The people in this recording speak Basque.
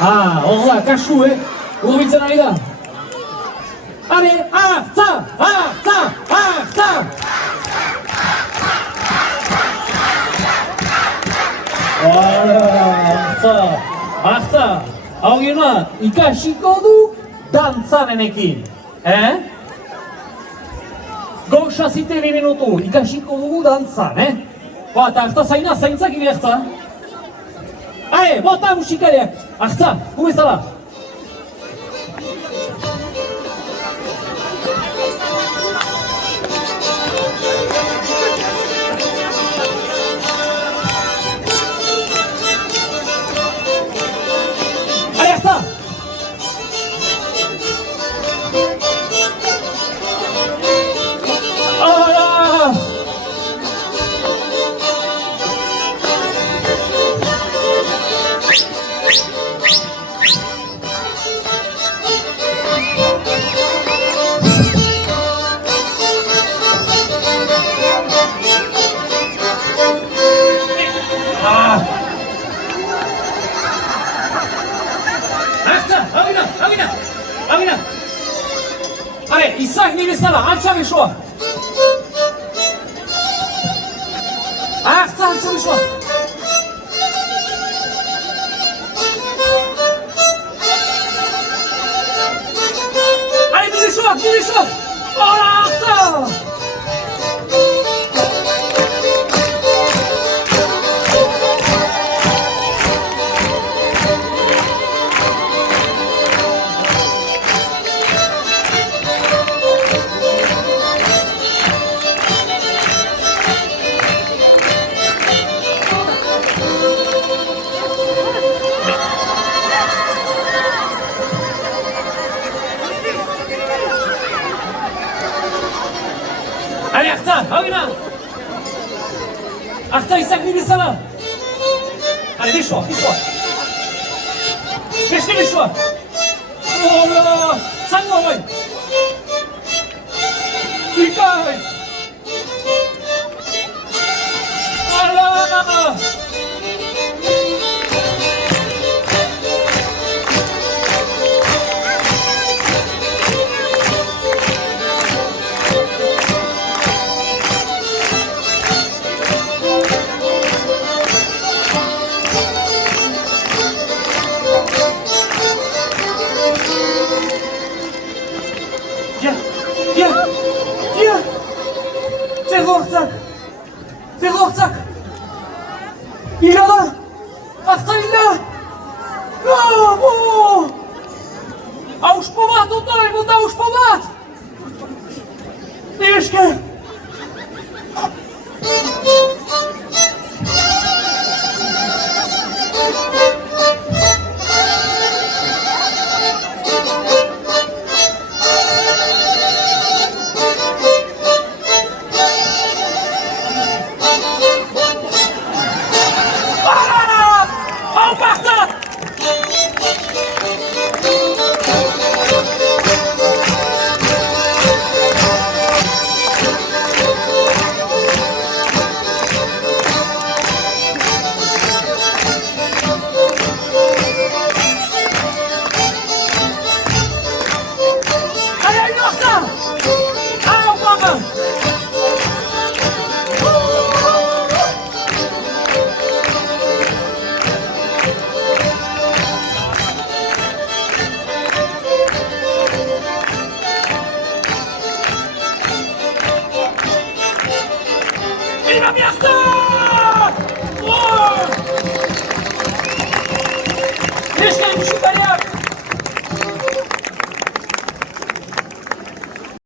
Horra, kasu, urbiltzen ari da. Are, hartza! Hartza! Hau gena, ikasiko du dantzarenekin. Gorsa zite 2 minutu, ikasiko dugu dantzan, eta hartza zaina, zaintzak ire hartza. Bota musikariak, hartza, gubezala. Agina! Are, izak ni bezala, altza besoa! Altza besoa! Are, mi besoa! Hola, altza! Agina! Hartza izak ni bezala! Are, besoa! Beste besoa! Hola! Zango hoi! Ikai! Hala! Zerrorzak! Ila da! Hartza ila! Auspo bat, bota auspo bat! Nireske! Viva Miasta! Wow! Deixa que